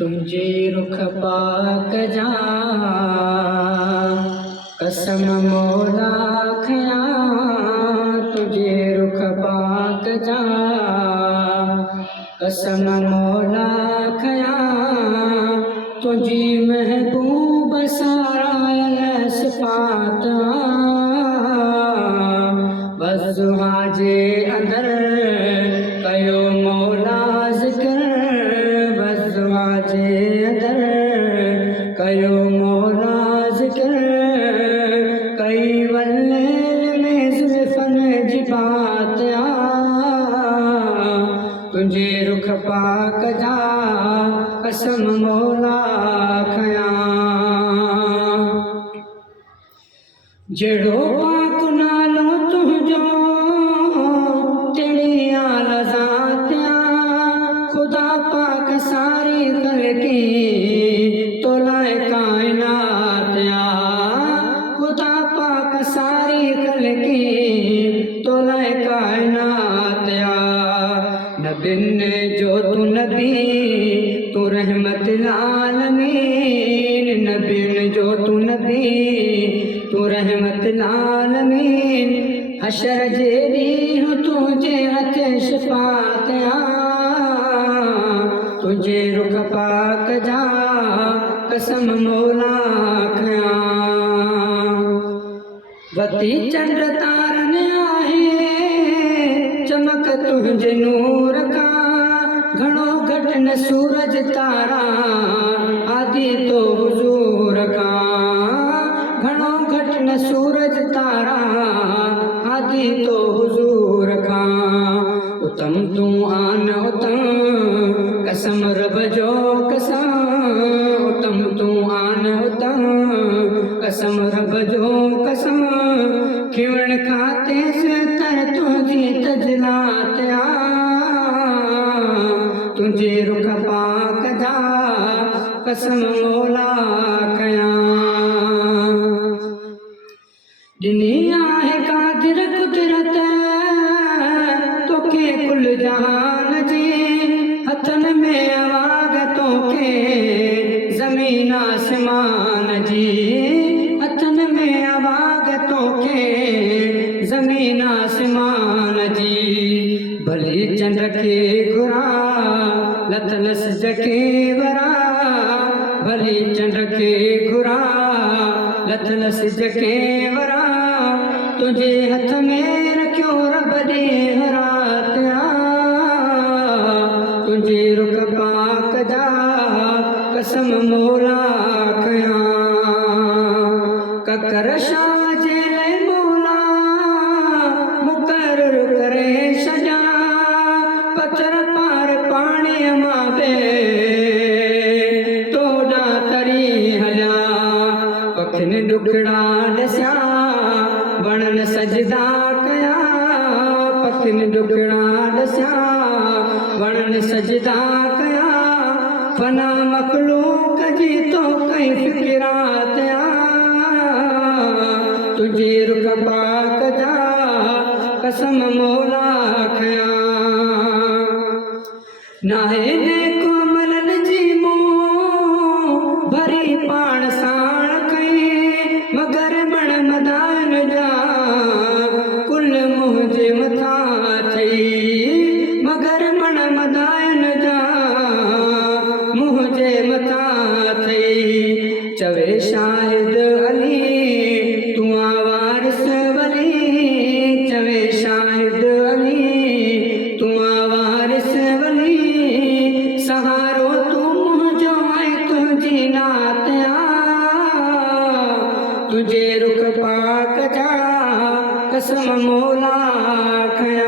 तुझे रुख पाक जा कसम मौला खया, तुझे रुख पाक जा कसम मौला खया, तुझी महबूब सारा सिफात वज़ुहा जे अंदर कयो मौला ज़िक्र, वज़ुहा जे अंदर कयो मौला ज़िक्र, कई वल्लेल में ज़ुल्फ़न जी बात तुझे रुख पाक जा कसम मौला खया। जड़ो पाक नालो तुझो तेरी आला ज़ातिया, खुदा पाक सारी खल्की तोलाए कायनात या, खुदा पाक सारी खल्की तोलाए कायनात या। नबिन जो तू नबी तू रहमत आलमीन, नबिन जो तू नबी तू रहमत आलमीन, हशर जे ॾींहुं तुझे हथ शिफ़ात तुझे रुख पाक जा कसम मौला खया। वती चंड तारन आहे चमक तुझे नूर का, घणो घट न सूरज तारा आदि तो हुजूर का, घणो घट न सूरज तारा आदि तो हुजूर का। उत्तम तू आन उत्तम कसम रब जो कसम, उत्तम तू आन उत्तम कसम रब जो कसम, खिवण खाते से तर तुझी तजलात तुझे रुख पाक जा कसम मौला खया। दुनिया है कादिर कुदरत तोखे कुल जहान जी, हथन में आवाज़ तोखे ज़मीन आसमान जी, हथन में आवाज़ तोखे ज़मीन आसमान जी। भली चंड के घुरा लथलस जके वरा, भली चंड के घुरा लथलस जके वरा, तुझे हथ में रखियो रब दी हरात तुझे रुख पाक जा कसम मौला खया। ककर शाह जे ले मौला मुकर्रर करे सजा, पत्थर पार पाणी मां बे तोड़ा तरी हलिया, पखिन डुकड़ा दस्या वणन सजदा कया, पखिन डुकड़ा दस्या वणन सजदा कया, फना मखलूक जी तो कई फिकिरात तुझे रुख पाक जा कसम मौला खया। नाहे देखो मलन जी मुंह भरी पाण साण कई, मगर बण मदान जा कुल मुंहिंजे मथा थई, मगर बण मदान जा मुंहिंजे मथा थई। चवे शाहिद अली तू वारिस वली, चवे शाहिद अली तू वारिस वली, सहारो तू मुंहिंजो ऐं तुंहिंजी नात तुझे रुख पाक जा कसम मौला खया।